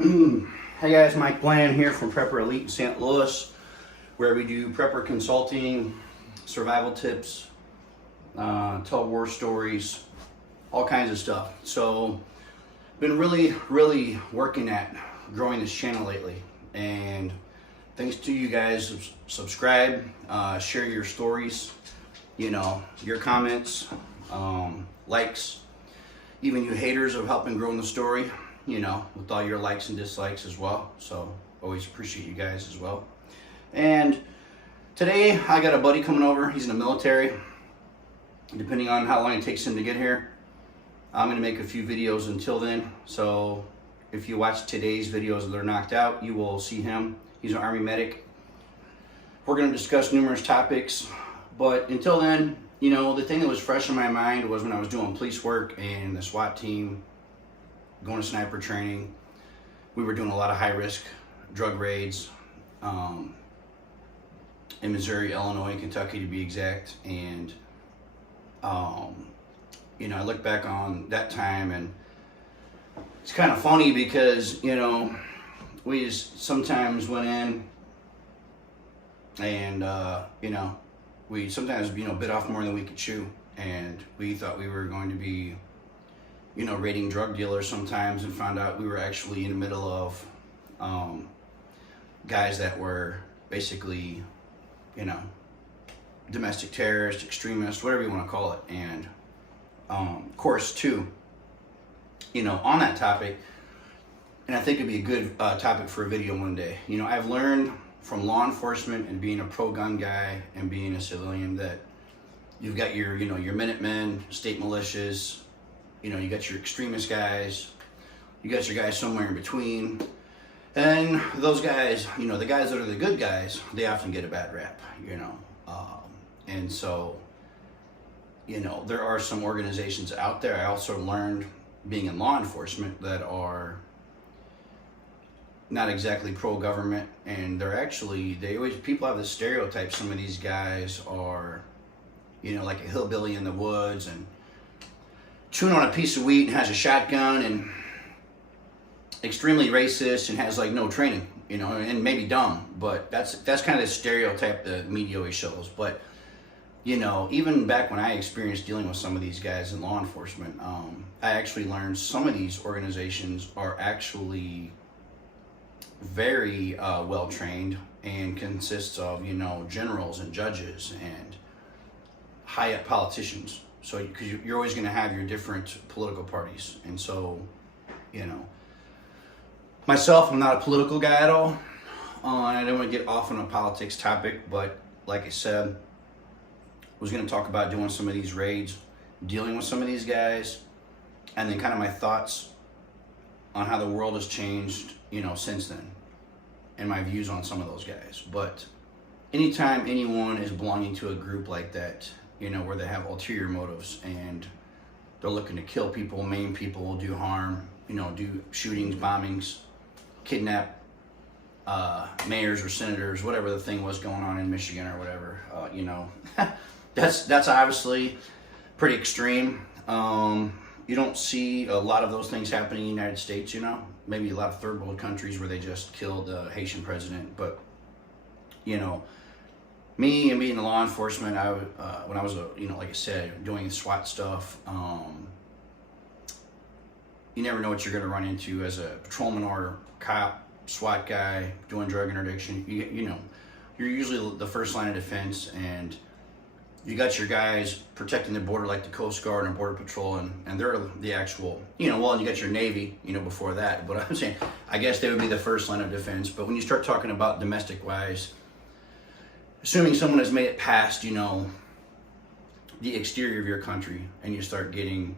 Hey guys, Mike Bland here from Prepper Elite in St. Louis, where we do prepper consulting, survival tips, tell war stories, all kinds of stuff. So, been really working at growing this channel lately, and thanks to you guys, subscribe, share your stories, your comments, likes, even you haters of helping growing the story, with all your likes and dislikes as well. So always appreciate you guys as well. And today I got a buddy coming over. He's in the military. Depending on how long it takes him to get here, I'm gonna make a few videos until then. So if you watch today's videos and they're knocked out, you will see him. He's an Army medic. We're gonna discuss numerous topics, but until then, the thing that was fresh in my mind was when I was doing police work and the SWAT team, going to sniper training. We were doing a lot of high-risk drug raids in Missouri, Illinois, and Kentucky to be exact. And I look back on that time, and it's kind of funny because we just sometimes went in and we sometimes bit off more than we could chew, and we thought we were going to be raiding drug dealers sometimes, and found out we were actually in the middle of guys that were basically, domestic terrorists, extremists, whatever you want to call it. And of course, too, on that topic, and I think it'd be a good topic for a video one day. I've learned from law enforcement and being a pro-gun guy and being a civilian that you've got your, your Minutemen, state militias. You got your extremist guys, you got your guys somewhere in between, and those guys, the guys that are the good guys, they often get a bad rap, and so, there are some organizations out there. I also learned being in law enforcement that are not exactly pro-government, and people have this stereotype. Some of these guys are, like a hillbilly in the woods and chewing on a piece of wheat and has a shotgun and extremely racist and has no training, and maybe dumb, but that's kind of the stereotype the media always shows. But even back when I experienced dealing with some of these guys in law enforcement, I actually learned some of these organizations are actually very well trained and consists of generals and judges and high up politicians. So, because you're always going to have your different political parties. And so, myself, I'm not a political guy at all. And I don't want to get off on a politics topic, but like I said, I was going to talk about doing some of these raids, dealing with some of these guys, and then kind of my thoughts on how the world has changed, since then, and my views on some of those guys. But anytime anyone is belonging to a group like that, where they have ulterior motives and they're looking to kill people, maim people, do harm, do shootings, bombings, kidnap mayors or senators, whatever the thing was going on in Michigan or whatever, that's obviously pretty extreme. You don't see a lot of those things happening in the United States, maybe a lot of third world countries where they just killed the Haitian president. But, me and being in law enforcement, when I was, like I said, doing SWAT stuff, you never know what you're going to run into as a patrolman or cop, SWAT guy, doing drug interdiction. You're usually the first line of defense, and you got your guys protecting the border like the Coast Guard and Border Patrol, and they're the actual, and you got your Navy, before that. But I'm saying, I guess they would be the first line of defense. But when you start talking about domestic-wise, assuming someone has made it past, the exterior of your country, and you start getting,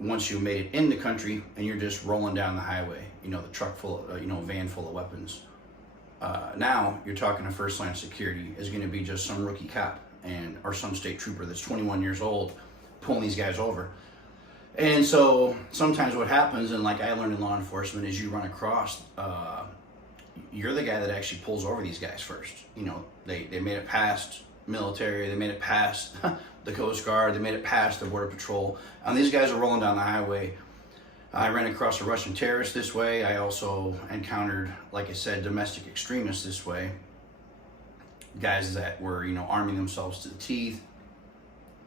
once you made it in the country and you're just rolling down the highway, the truck full of, van full of weapons. Now you're talking a first line security is going to be just some rookie cop or some state trooper that's 21 years old pulling these guys over. And so sometimes what happens, and like I learned in law enforcement, is you run across, you're the guy that actually pulls over these guys first. They made it past military, they made it past the Coast Guard, they made it past the Border Patrol, and these guys are rolling down the highway I ran across a Russian terrorist this way. I also encountered, like I said, domestic extremists this way. Guys that were, arming themselves to the teeth,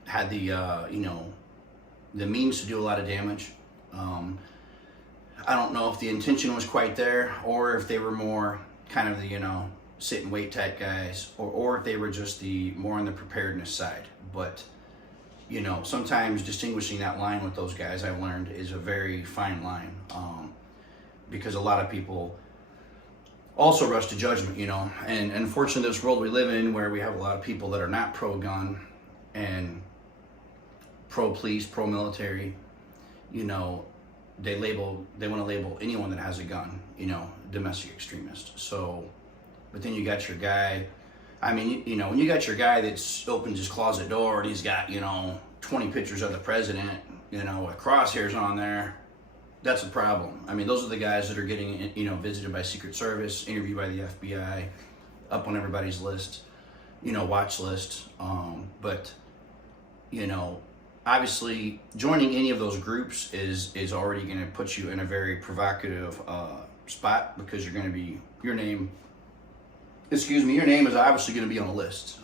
had the, the means to do a lot of damage. I don't know if the intention was quite there, or if they were more kind of the, sit and wait type guys, or if they were just more on the preparedness side. But, sometimes distinguishing that line with those guys, I've learned, is a very fine line, because a lot of people also rush to judgment, and unfortunately this world we live in, where we have a lot of people that are not pro-gun and pro-police, pro-military, they want to label anyone that has a gun, domestic extremist. So, but then you got your guy, when you got your guy that's opened his closet door and he's got, 20 pictures of the president, with crosshairs on there, that's a problem. Those are the guys that are getting, visited by Secret Service, interviewed by the FBI, up on everybody's list, watch list. But, obviously joining any of those groups is already going to put you in a very provocative spot, because you're going to be, your name is obviously going to be on a list.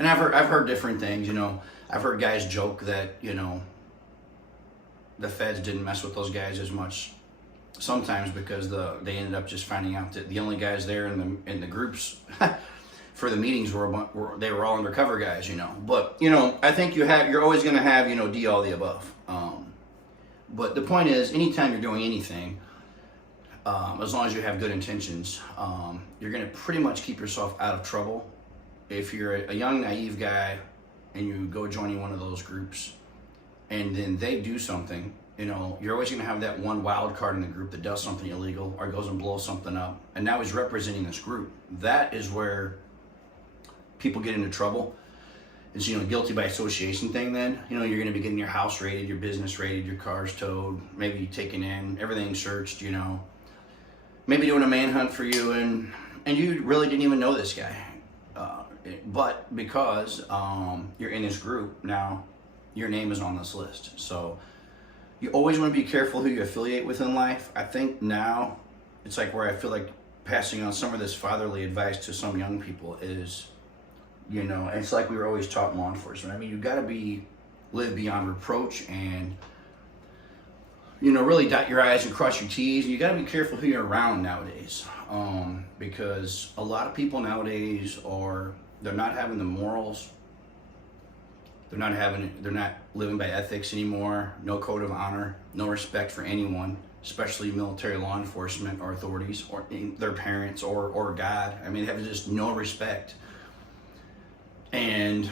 And I've heard different things. I've heard guys joke that the feds didn't mess with those guys as much sometimes, because they ended up just finding out that the only guys there in the groups for the meetings were all undercover guys. But I think you're always going to have D all the above. But the point is, anytime you're doing anything, as long as you have good intentions, you're going to pretty much keep yourself out of trouble. If you're a young, naive guy and you go joining one of those groups and then they do something, you're always going to have that one wild card in the group that does something illegal or goes and blows something up, and now he's representing this group. That is where people get into trouble. It's, guilty by association thing. Then, you're going to be getting your house raided, your business raided, your car's towed, maybe taken in, everything searched, maybe doing a manhunt for you, and you really didn't even know this guy. But because you're in this group, now your name is on this list. So you always want to be careful who you affiliate with in life. I think now it's like where I feel like passing on some of this fatherly advice to some young people is, it's like we were always taught in law enforcement. You got to live beyond reproach, and really dot your I's and cross your T's. You got to be careful who you're around nowadays, because a lot of people nowadays they're not having the morals. They're not living by ethics anymore. No code of honor, no respect for anyone, especially military, law enforcement, or authorities, or their parents, or God. They have just no respect. And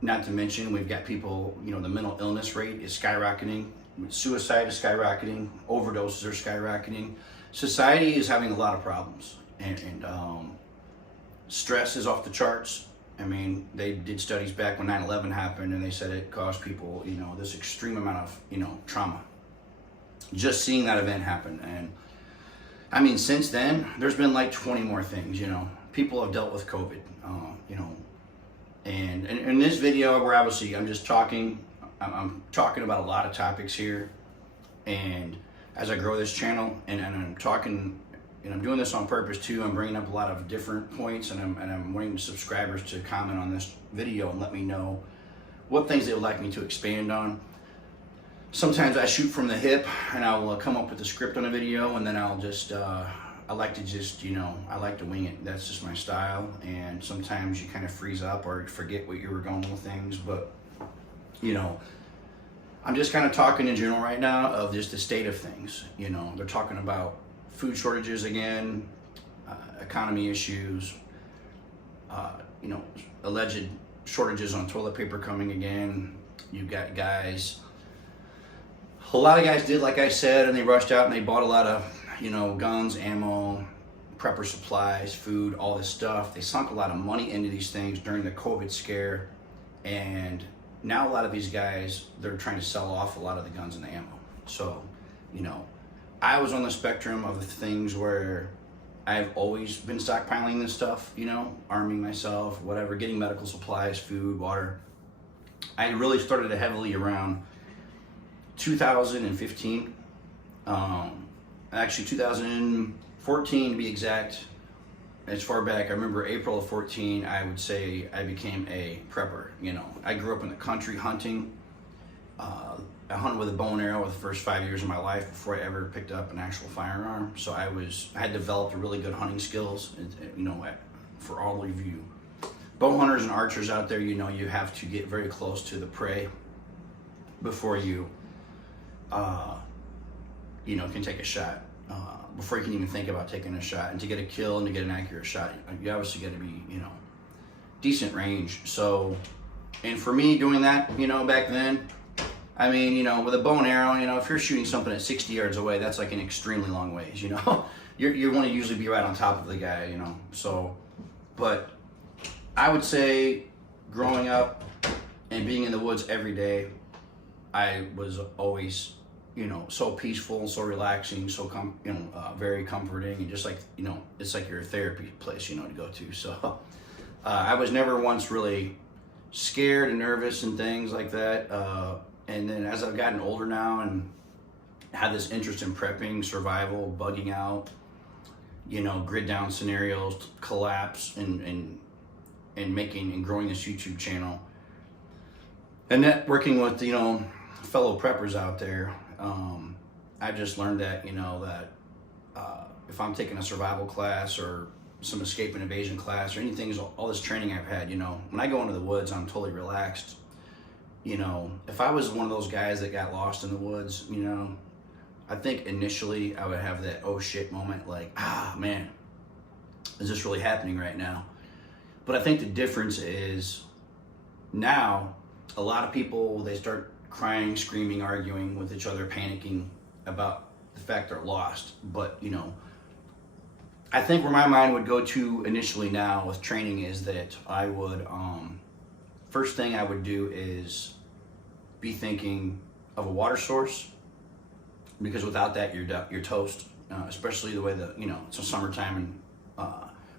not to mention, we've got people, the mental illness rate is skyrocketing, suicide is skyrocketing, overdoses are skyrocketing. Society is having a lot of problems, and stress is off the charts. They did studies back when 9/11 happened, and they said it caused people, this extreme amount of, trauma. Just seeing that event happen. And since then, there's been like 20 more things, People have dealt with COVID, and in this video, where obviously I'm talking about a lot of topics here. And as I grow this channel, and I'm talking, and I'm doing this on purpose too, I'm bringing up a lot of different points, and I'm wanting subscribers to comment on this video and let me know what things they would like me to expand on. Sometimes I shoot from the hip, and I'll come up with a script on a video, and then I'll just, I like to wing it. That's just my style. And sometimes you kind of freeze up or forget what you were going with things. But, I'm just kind of talking in general right now of just the state of things. They're talking about food shortages again, economy issues, alleged shortages on toilet paper coming again. You've got a lot of guys did, like I said, and they rushed out and they bought a lot of, guns, ammo, prepper supplies, food, all this stuff. They sunk a lot of money into these things during the COVID scare. And now a lot of these guys, they're trying to sell off a lot of the guns and the ammo. So, I was on the spectrum of the things where I've always been stockpiling this stuff, arming myself, whatever, getting medical supplies, food, water. I really started it heavily around 2015. Actually 2014 to be exact. As far back, I remember April of 14, I would say I became a prepper. You know, I grew up in the country hunting. I hunted with a bow and arrow the first 5 years of my life before I ever picked up an actual firearm. So I had developed really good hunting skills. You know, for all of you bow hunters and archers out there, you know, you have to get very close to the prey before you, you know, can take a shot. Before you can even think about taking a shot, and to get a kill and to get an accurate shot, you obviously got to be, you know, decent range. So, and for me doing that, you know, back then, I mean, you know, with a bow and arrow, you know, if you're shooting something at 60 yards away, that's like an extremely long ways, you know. You want to usually be right on top of the guy, you know. So, but I would say growing up and being in the woods every day, I was always, you know, so peaceful, so relaxing, so very comforting, and just like, you know, it's like your therapy place, you know, to go to. So I was never once really scared and nervous and things like that. And then as I've gotten older now and had this interest in prepping, survival, bugging out, you know, grid down scenarios, collapse, and making and growing this YouTube channel, and networking with, you know, fellow preppers out there. I just learned that, you know, that if I'm taking a survival class or some escape and evasion class or anything, all this training I've had, you know, when I go into the woods, I'm totally relaxed. You know, if I was one of those guys that got lost in the woods, you know, I think initially I would have that oh shit moment, like, ah, man, is this really happening right now? But I think the difference is now a lot of people, they start crying, screaming, arguing with each other, panicking about the fact they're lost. But, you know, I think where my mind would go to initially now with training is that I would, first thing I would do is be thinking of a water source, because without that you're toast, especially the way that, you know, it's a summertime and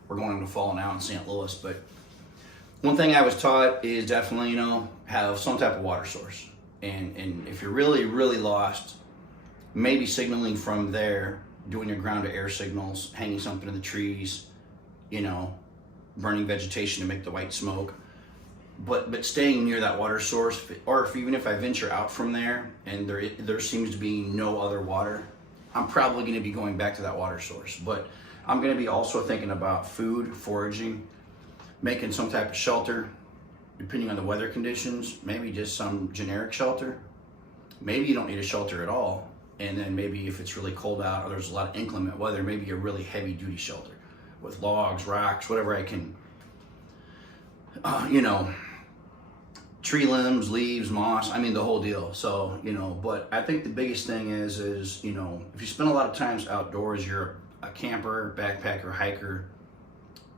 we're going into fall now in St. Louis. But one thing I was taught is definitely, you know, have some type of water source. And if you're really, really lost, maybe signaling from there, doing your ground to air signals, hanging something in the trees, you know, burning vegetation to make the white smoke. But staying near that water source, or even if I venture out from there and there seems to be no other water, I'm probably going to be going back to that water source. But I'm going to be also thinking about food, foraging, making some type of shelter, depending on the weather conditions, maybe just some generic shelter. Maybe you don't need a shelter at all. And then maybe if it's really cold out or there's a lot of inclement weather, maybe a really heavy duty shelter with logs, rocks, whatever I can, you know, tree limbs, leaves, moss, I mean the whole deal. So, you know, but I think the biggest thing is, you know, if you spend a lot of times outdoors, you're a camper, backpacker, hiker,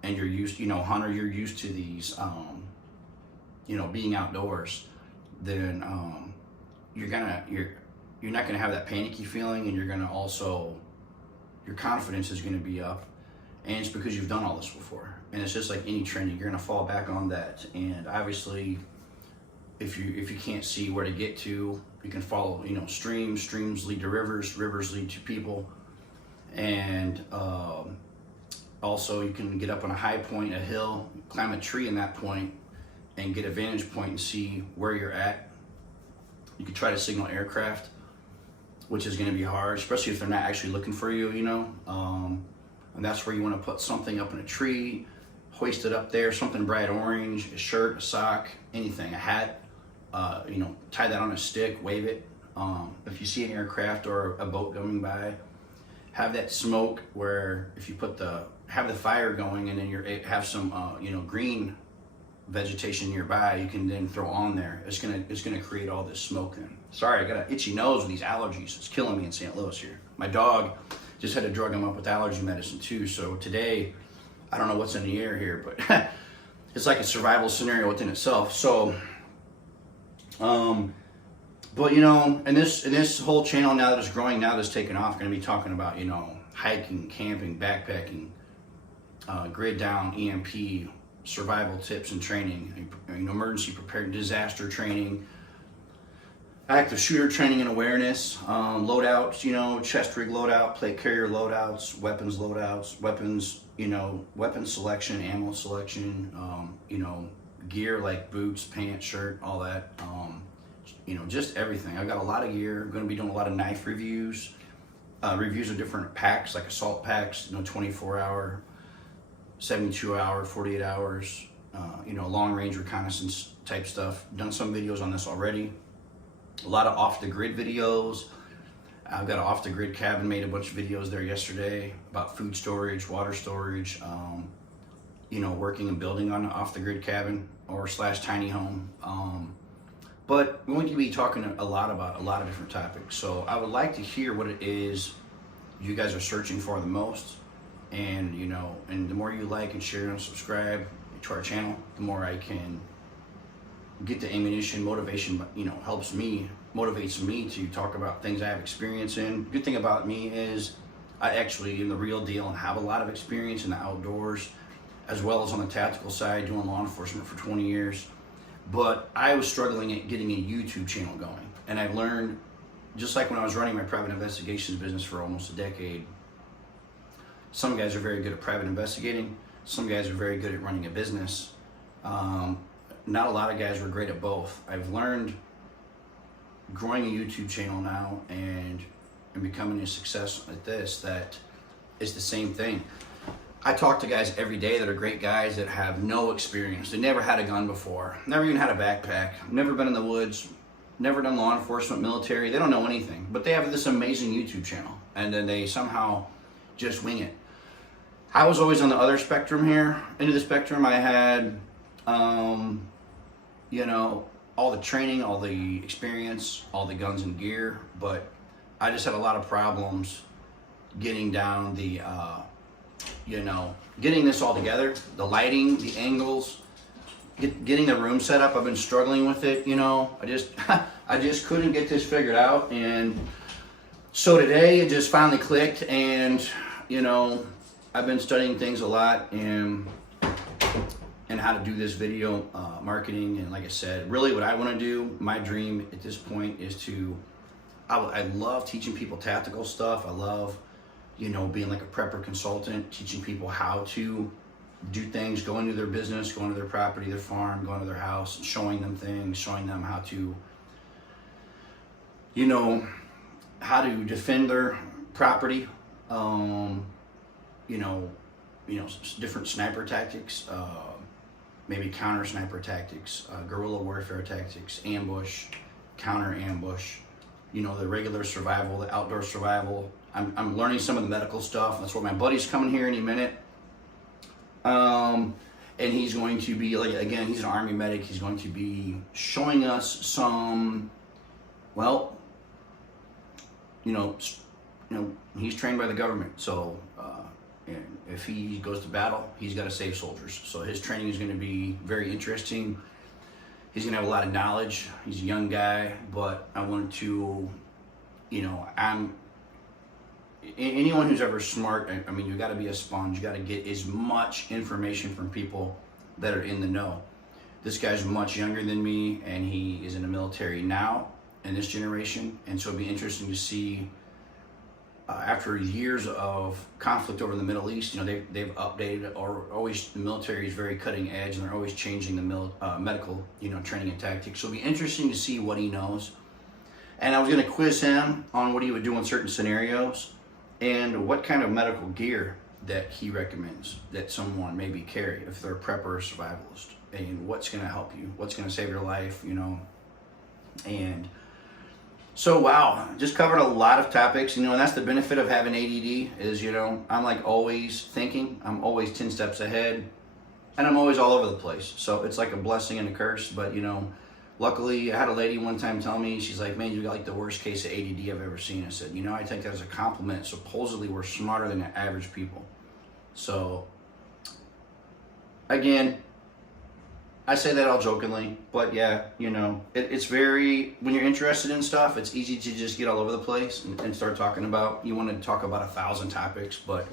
and you're used, you know, hunter, you're used to these, you know, being outdoors, then you're not gonna have that panicky feeling, and you're gonna also, your confidence is gonna be up, and it's because you've done all this before. And it's just like any training, you're gonna fall back on that. And obviously, if you can't see where to get to, you can follow, you know, streams lead to rivers lead to people, and also you can get up on a high point, a hill, climb a tree in that point, and get a vantage point and see where you're at. You could try to signal aircraft, which is going to be hard, especially if they're not actually looking for you, you know. And that's where you want to put something up in a tree, hoist it up there, something bright orange, a shirt, a sock, anything, a hat, you know, tie that on a stick, wave it. If you see an aircraft or a boat coming by, have that smoke where if you have the fire going, and then have some, you know, green vegetation nearby, you can then throw on there. It's gonna create all this smoke. Then, sorry, I got an itchy nose with these allergies. It's killing me in St. Louis here. My dog just had to drug him up with allergy medicine too. So today, I don't know what's in the air here, but it's like a survival scenario within itself. So, but you know, and this whole channel now that is growing, now that's taken off, going to be talking about, you know, hiking, camping, backpacking, grid down, EMP, survival tips and training, emergency preparedness, disaster training, active shooter training and awareness, loadouts, chest rig loadout, plate carrier loadouts, weapons, weapon selection, ammo selection, gear like boots, pants, shirt, all that, just everything. I've got a lot of gear. I'm going to be doing a lot of knife reviews, reviews of different packs, like assault packs, 24-hour, 72-hour, 48 hours, long range reconnaissance type stuff. Done some videos on this already. A lot of off the grid videos. I've got an off the grid cabin, made a bunch of videos there yesterday about food storage, water storage, working and building on an off the grid cabin or / tiny home. But we're going to be talking a lot about a lot of different topics. So I would like to hear what it is you guys are searching for the most. And, and the more you like and share and subscribe to our channel, the more I can get the ammunition. Motivation, motivates me to talk about things I have experience in. Good thing about me is I actually am the real deal and have a lot of experience in the outdoors, as well as on the tactical side, doing law enforcement for 20 years. But I was struggling at getting a YouTube channel going. And I've learned, just like when I was running my private investigations business for almost a decade, some guys are very good at private investigating. Some guys are very good at running a business. Not a lot of guys are great at both. I've learned growing a YouTube channel now and becoming a success at this, that is the same thing. I talk to guys every day that are great guys that have no experience. They never had a gun before, never even had a backpack, never been in the woods, never done law enforcement, military. They don't know anything, but they have this amazing YouTube channel, and then they somehow just wing it. I was always on the other spectrum here. Into the spectrum, I had, all the training, all the experience, all the guns and gear, but I just had a lot of problems getting down the, getting this all together, the lighting, the angles, getting the room set up. I've been struggling with it, I just couldn't get this figured out. And so today it just finally clicked, and, I've been studying things a lot and how to do this video marketing. And like I said, really what I want to do, my dream at this point is I love teaching people tactical stuff. I love, being like a prepper consultant, teaching people how to do things, go into their business, go into their property, their farm, go into their house, showing them things, showing them how to, how to defend their property, different sniper tactics, maybe counter sniper tactics, guerrilla warfare tactics, ambush, counter ambush, the regular survival, the outdoor survival. I'm learning some of the medical stuff. That's where my buddy's coming here any minute. And he's going to be, again, he's an Army medic. He's going to be showing us some, he's trained by the government. So, and if he goes to battle, he's got to save soldiers. So his training is going to be very interesting. He's going to have a lot of knowledge. He's a young guy, but I want to, anyone who's ever smart, you got to be a sponge. You got to get as much information from people that are in the know. This guy's much younger than me, and he is in the military now in this generation. And so it'd be interesting to see, after years of conflict over in the Middle East, they've updated, or always, the military is very cutting edge, and they're always changing the medical, training and tactics. So it'll be interesting to see what he knows. And I was going to quiz him on what he would do in certain scenarios, and what kind of medical gear that he recommends that someone maybe carry if they're a prepper or survivalist, and what's going to help you, what's going to save your life, and so, wow, just covered a lot of topics, and that's the benefit of having ADD is, I'm like always thinking, I'm always 10 steps ahead, and I'm always all over the place. So it's like a blessing and a curse, but luckily I had a lady one time tell me, she's like, man, you got like the worst case of ADD I've ever seen. I said, I take that as a compliment. Supposedly we're smarter than the average people. So, again, I say that all jokingly, but yeah, it's very, when you're interested in stuff, it's easy to just get all over the place and start talking about, you want to talk about 1,000 topics, but,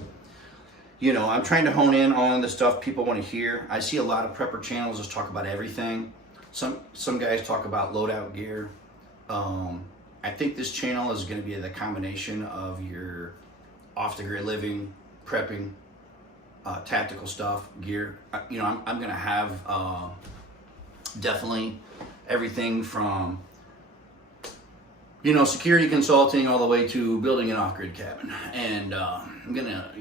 I'm trying to hone in on the stuff people want to hear. I see a lot of prepper channels just talk about everything. Some guys talk about loadout gear. I think this channel is going to be the combination of your off the grid living, prepping, tactical stuff, gear. I'm going to have definitely everything from security consulting all the way to building an off-grid cabin. And I'm gonna,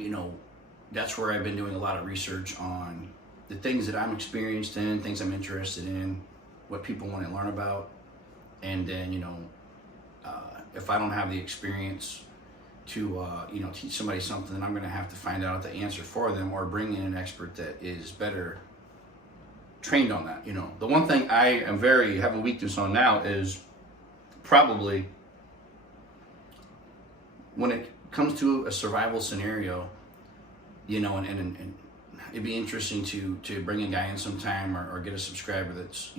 that's where I've been doing a lot of research on the things that I'm experienced in, things I'm interested in, what people want to learn about. And then, if I don't have the experience to, teach somebody something, then I'm gonna have to find out the answer for them or bring in an expert that is better trained on that. The one thing I am have a weakness on now is probably when it comes to a survival scenario, and it'd be interesting to bring a guy in sometime or get a subscriber that's,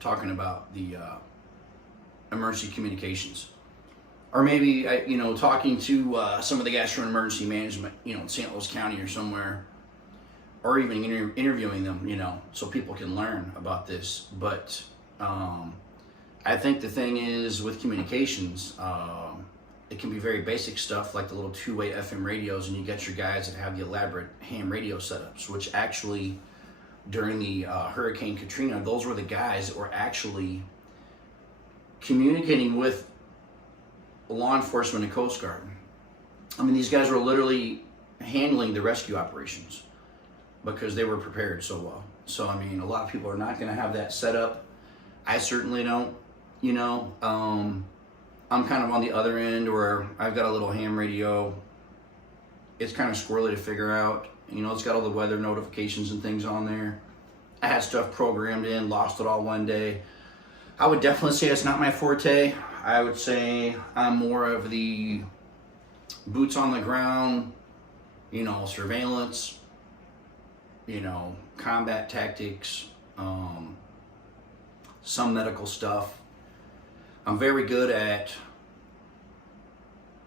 talking about the emergency communications. Or maybe, talking to some of the guys from emergency management, in St. Louis County or somewhere, or even interviewing them, so people can learn about this. But I think the thing is with communications, it can be very basic stuff like the little two-way FM radios, and you get your guys that have the elaborate ham radio setups, which actually during the Hurricane Katrina, those were the guys that were actually communicating with law enforcement and Coast Guard. I mean, these guys were literally handling the rescue operations because they were prepared so well. So, I mean, a lot of people are not going to have that set up. I certainly don't, I'm kind of on the other end where I've got a little ham radio. It's kind of squirrely to figure out. It's got all the weather notifications and things on there. I had stuff programmed in, lost it all one day. I would definitely say it's not my forte. I would say I'm more of the boots on the ground, surveillance, combat tactics, some medical stuff. I'm very good at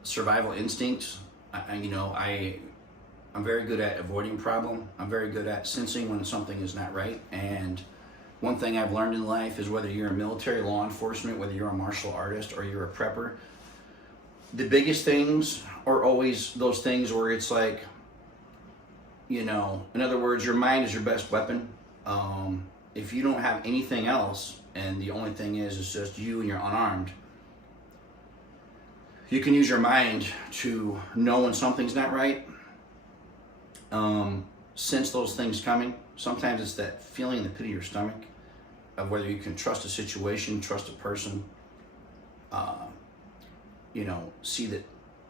survival instincts. I'm very good at avoiding problem. I'm very good at sensing when something is not right. And one thing I've learned in life is whether you're a military, law enforcement, whether you're a martial artist or you're a prepper, the biggest things are always those things where it's like, in other words, your mind is your best weapon. If you don't have anything else, and the only thing is just you and you're unarmed, you can use your mind to know when something's not right, sense those things coming. Sometimes it's that feeling in the pit of your stomach of whether you can trust a situation, trust a person,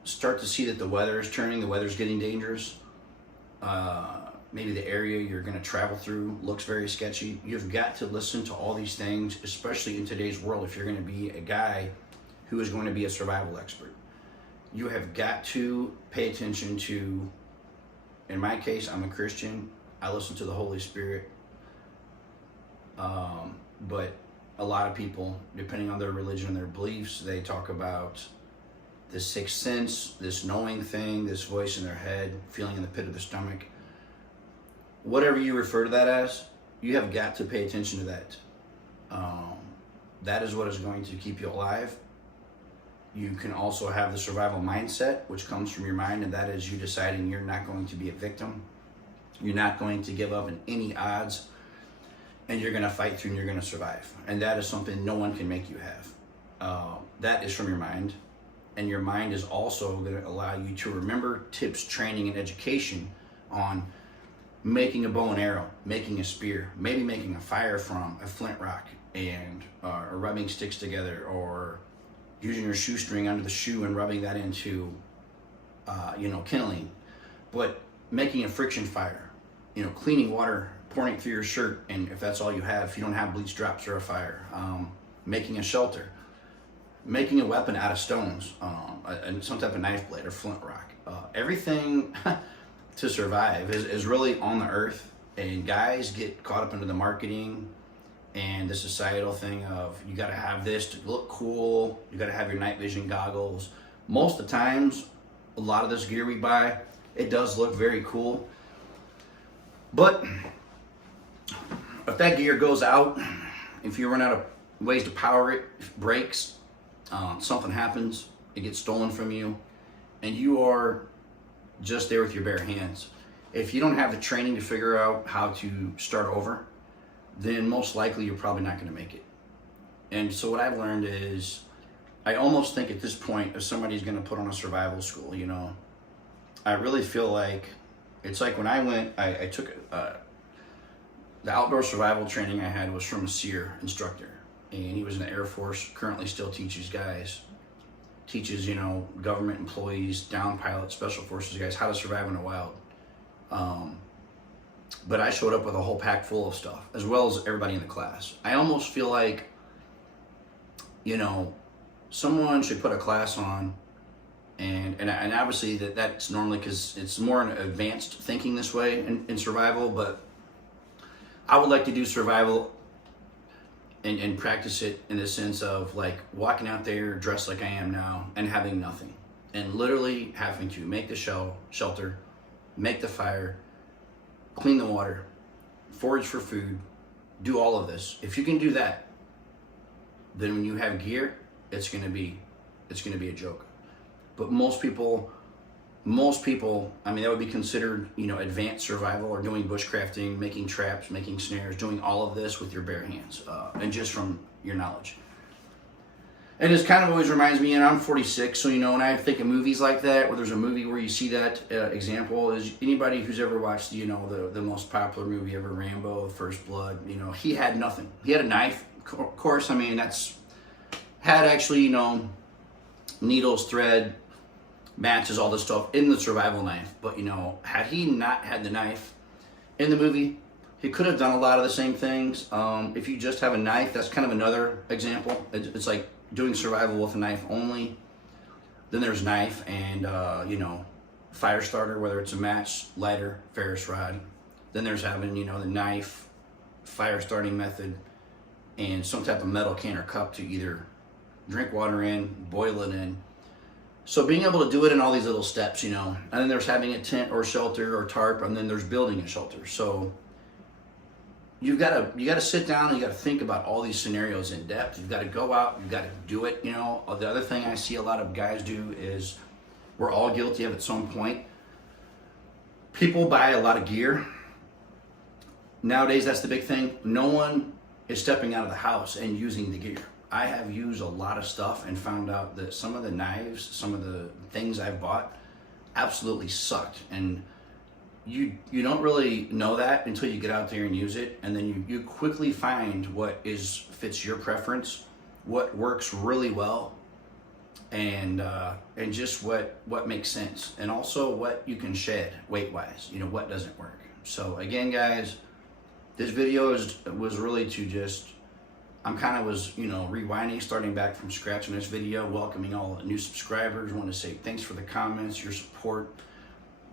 start to see that the weather is turning, the weather's getting dangerous. Maybe the area you're going to travel through looks very sketchy. You've got to listen to all these things, especially in today's world. If you're going to be a guy who is going to be a survival expert, you have got to pay attention to, in my case, I'm a Christian. I listen to the Holy Spirit. But a lot of people, depending on their religion and their beliefs, they talk about the sixth sense, this knowing thing, this voice in their head, feeling in the pit of the stomach. Whatever you refer to that as, you have got to pay attention to that. That is what is going to keep you alive. You can also have the survival mindset, which comes from your mind, and that is you deciding you're not going to be a victim. You're not going to give up in any odds, and you're going to fight through and you're going to survive. And that is something no one can make you have. That is from your mind. And your mind is also going to allow you to remember tips, training, and education on making a bow and arrow, making a spear, maybe making a fire from a flint rock and or rubbing sticks together, or using your shoestring under the shoe and rubbing that into kindling. But making a friction fire, cleaning water, pouring it through your shirt, and if that's all you have, if you don't have bleach drops or a fire, making a shelter, making a weapon out of stones, some type of knife blade or flint rock. Everything to survive is really on the earth, and guys get caught up into the marketing and the societal thing of you got to have this to look cool, you got to have your night vision goggles. Most of the times, a lot of this gear we buy, It does look very cool. But if that gear goes out, if you run out of ways to power it, if it breaks, something happens, it gets stolen from you, and you are just there with your bare hands. If you don't have the training to figure out how to start over, then most likely you're probably not going to make it. And so what I've learned is, I almost think at this point, if somebody's going to put on a survival school, you know, I really feel like, it's like when I went, I took the outdoor survival training I had was from a SEER instructor, and he was in the Air Force, currently still teaches, you know, government employees, down pilots, special forces guys, how to survive in the wild. But I showed up with a whole pack full of stuff, as well as everybody in the class. I almost feel like, you know, someone should put a class on, and obviously that's normally because it's more an advanced thinking this way in survival, but I would like to do survival and practice it in the sense of like walking out there dressed like I am now and having nothing, and literally having to make the shelter, make the fire, clean the water, forage for food, do all of this. If you can do that, then when you have gear, it's gonna be a joke. But most people, I mean, that would be considered, you know, advanced survival, or doing bushcrafting, making traps, making snares, doing all of this with your bare hands, and just from your knowledge. And this kind of always reminds me, and I'm 46, so, you know, when I think of movies like that, where there's a movie where you see that example, is anybody who's ever watched, you know, the most popular movie ever, Rambo, First Blood, you know, he had nothing. He had a knife, of course, I mean, had actually, you know, needles, thread, matches, all this stuff in the survival knife. But, you know, had he not had the knife in the movie, he could have done a lot of the same things. If you just have a knife, that's kind of another example. It's like doing survival with a knife only. Then there's knife and, you know, fire starter, whether it's a match, lighter, Ferris rod. Then there's having, you know, the knife, fire starting method, and some type of metal can or cup to either drink water in, boil it in. So being able to do it in all these little steps, you know, and then there's having a tent or shelter or tarp, and then there's building a shelter. So you gotta sit down and you gotta think about all these scenarios in depth. You've got to go out, you've got to do it. You know, the other thing I see a lot of guys do is, we're all guilty of at some point. People buy a lot of gear. Nowadays, that's the big thing. No one is stepping out of the house and using the gear. I have used a lot of stuff and found out that some of the knives, some of the things I've bought absolutely sucked. And you don't really know that until you get out there and use it. And then you quickly find what fits your preference, what works really well, and just what makes sense. And also what you can shed weight-wise, you know, what doesn't work. So again, guys, this video was really to just, you know, rewinding, starting back from scratch in this video, welcoming all the new subscribers. I want to say thanks for the comments, your support.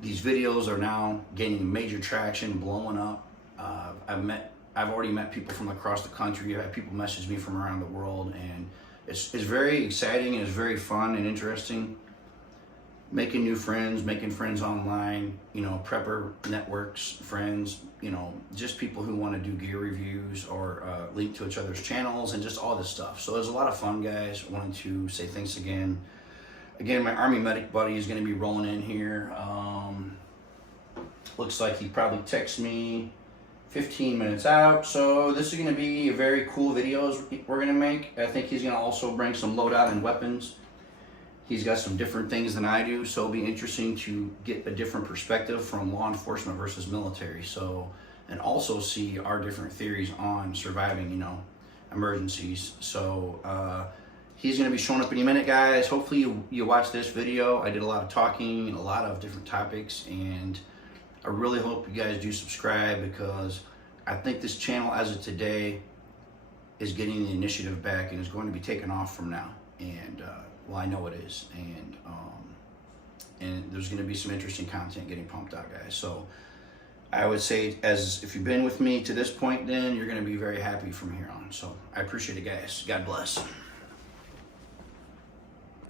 These videos are now gaining major traction, blowing up. I've already met people from across the country. I've had people message me from around the world, and it's very exciting, and it's very fun and interesting. Making new friends, making friends online, you know, prepper networks, friends, you know, just people who want to do gear reviews or link to each other's channels and just all this stuff. So there's a lot of fun, guys. I wanted to say thanks again. Again, my Army medic buddy is going to be rolling in here. Looks like he probably texted me 15 minutes out. So this is going to be a very cool videos we're going to make. I think he's going to also bring some loadout and weapons. He's got some different things than I do, so it'll be interesting to get a different perspective from law enforcement versus military. So, and also see our different theories on surviving, you know, emergencies. So he's going to be showing up any minute, guys. Hopefully you watch this video. I did a lot of talking and a lot of different topics, and I really hope you guys do subscribe, because I think this channel as of today is getting the initiative back and is going to be taken off from now. And well, I know it is, and there's going to be some interesting content getting pumped out, guys. So I would say, as if you've been with me to this point, then you're going to be very happy from here on. So I appreciate it, guys. God bless.